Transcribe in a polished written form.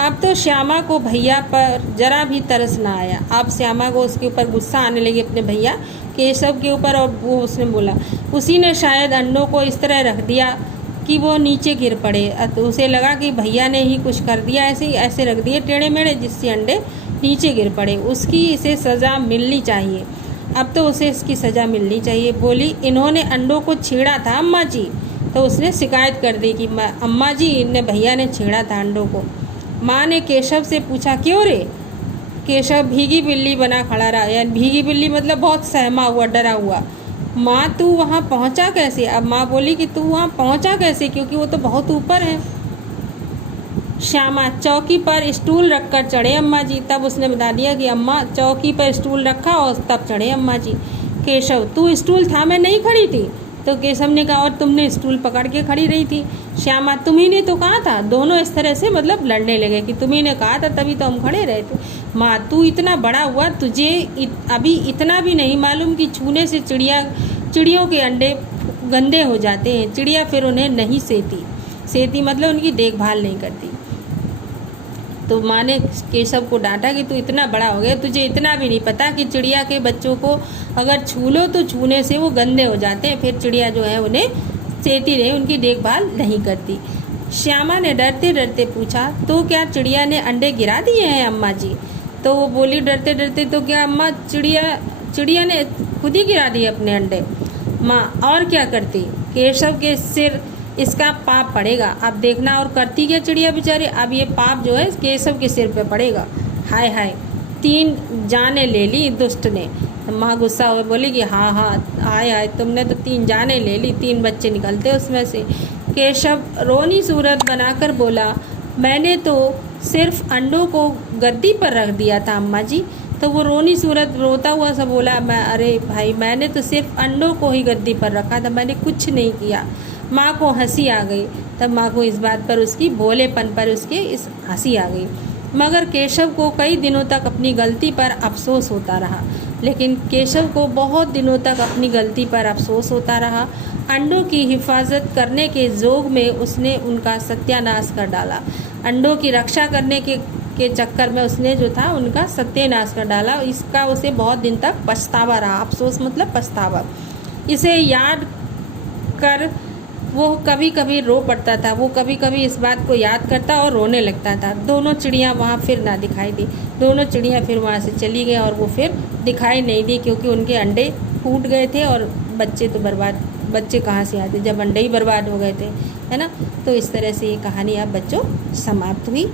अब तो श्यामा को भैया पर जरा भी तरस ना आया। अब श्यामा को उसके ऊपर गुस्सा आने लगी, अपने भैया केशव के ऊपर। और वो उसने बोला उसी ने शायद अंडों को इस तरह रख दिया कि वो नीचे गिर पड़े। तो उसे लगा कि भैया ने ही कुछ कर दिया, ऐसे रख दिए टेढ़े मेढ़े जिससे अंडे नीचे गिर पड़े। उसकी इसे सज़ा मिलनी चाहिए, अब तो उसे इसकी सज़ा मिलनी चाहिए। बोली इन्होंने अंडों को छेड़ा था अम्मा जी। तो उसने शिकायत कर दी कि अम्मा जी इन्हें भैया ने छेड़ा था अंडों को। माँ ने केशव से पूछा क्यों रे? केशव भीगी बिल्ली बना खड़ा रहा, यानी भीगी बिल्ली मतलब बहुत सहमा हुआ, डरा हुआ। माँ तू वहाँ पहुँचा कैसे? अब माँ बोली कि तू वहाँ पहुँचा कैसे, क्योंकि वो तो बहुत ऊपर है। श्यामा चौकी पर स्टूल रखकर चढ़े अम्मा जी। तब उसने बता दिया कि अम्मा चौकी पर स्टूल रखा और तब चढ़े अम्मा जी। केशव तू स्टूल था, मैं नहीं खड़ी थी। तो केशव ने कहा और तुमने स्टूल पकड़ के खड़ी रही थी। श्यामा तुम्ही ने तो कहा था। दोनों इस तरह से मतलब लड़ने लगे कि तुम्ही ने कहा था तभी तो हम खड़े रहे थे। माँ तू इतना बड़ा हुआ, तुझे अभी इतना भी नहीं मालूम कि छूने से चिड़ियों के अंडे गंदे हो जाते हैं। चिड़िया फिर उन्हें नहीं सेती मतलब उनकी देखभाल नहीं करती। तो माँ ने केशव को डांटा कि तू इतना बड़ा हो गया, तुझे इतना भी नहीं पता कि चिड़िया के बच्चों को अगर छू लो तो छूने से वो गंदे हो जाते हैं, फिर चिड़िया जो है उन्हें सेती नहीं, उनकी देखभाल नहीं करती। श्यामा ने डरते डरते पूछा तो क्या चिड़िया ने अंडे गिरा दिए हैं अम्मा जी? तो वो बोली डरते डरते तो क्या अम्मा चिड़िया ने खुद ही गिरा दिए अपने अंडे। माँ और क्या करती? केशव के सिर इसका पाप पड़ेगा, अब देखना। और करती क्या चिड़िया बेचारी? अब ये पाप जो है केशव के सिर पे पड़ेगा। हाय हाय 3 जानें ले ली दुष्ट ने। माँ गुस्सा हुए बोली कि हाँ हाय हाय तुमने तो 3 जानें ले ली, 3 बच्चे निकलते उसमें से। केशव रोनी सूरत बनाकर बोला मैंने तो सिर्फ अंडों को गद्दी पर रख दिया था अम्मा जी। तो वो रोनी सूरत रोता हुआ सा बोला अरे भाई मैंने तो सिर्फ अंडों को ही गद्दी पर रखा था, मैंने कुछ नहीं किया। माँ को हंसी आ गई। तब माँ को इस बात पर, उसकी भोलेपन पर उसके इस हंसी आ गई। मगर केशव को कई दिनों तक अपनी गलती पर अफसोस होता रहा। लेकिन केशव को बहुत दिनों तक अपनी गलती पर अफसोस होता रहा। अंडों की हिफाजत करने के जोग में उसने उनका सत्यानाश कर डाला। अंडों की रक्षा करने के चक्कर में उसने जो था उनका सत्यानाश कर डाला। इसका उसे बहुत दिन तक पछतावा रहा। अफसोस मतलब पछतावा। इसे याद कर वो कभी कभी रो पड़ता था। वो कभी कभी इस बात को याद करता और रोने लगता था। दोनों चिड़िया वहाँ फिर ना दिखाई दी। दोनों चिड़िया फिर वहाँ से चली गई और वो फिर दिखाई नहीं दी, क्योंकि उनके अंडे फूट गए थे और बच्चे कहाँ से आते जब अंडे ही बर्बाद हो गए थे, है ना। तो इस तरह से ये कहानी अब बच्चों समाप्त हुई।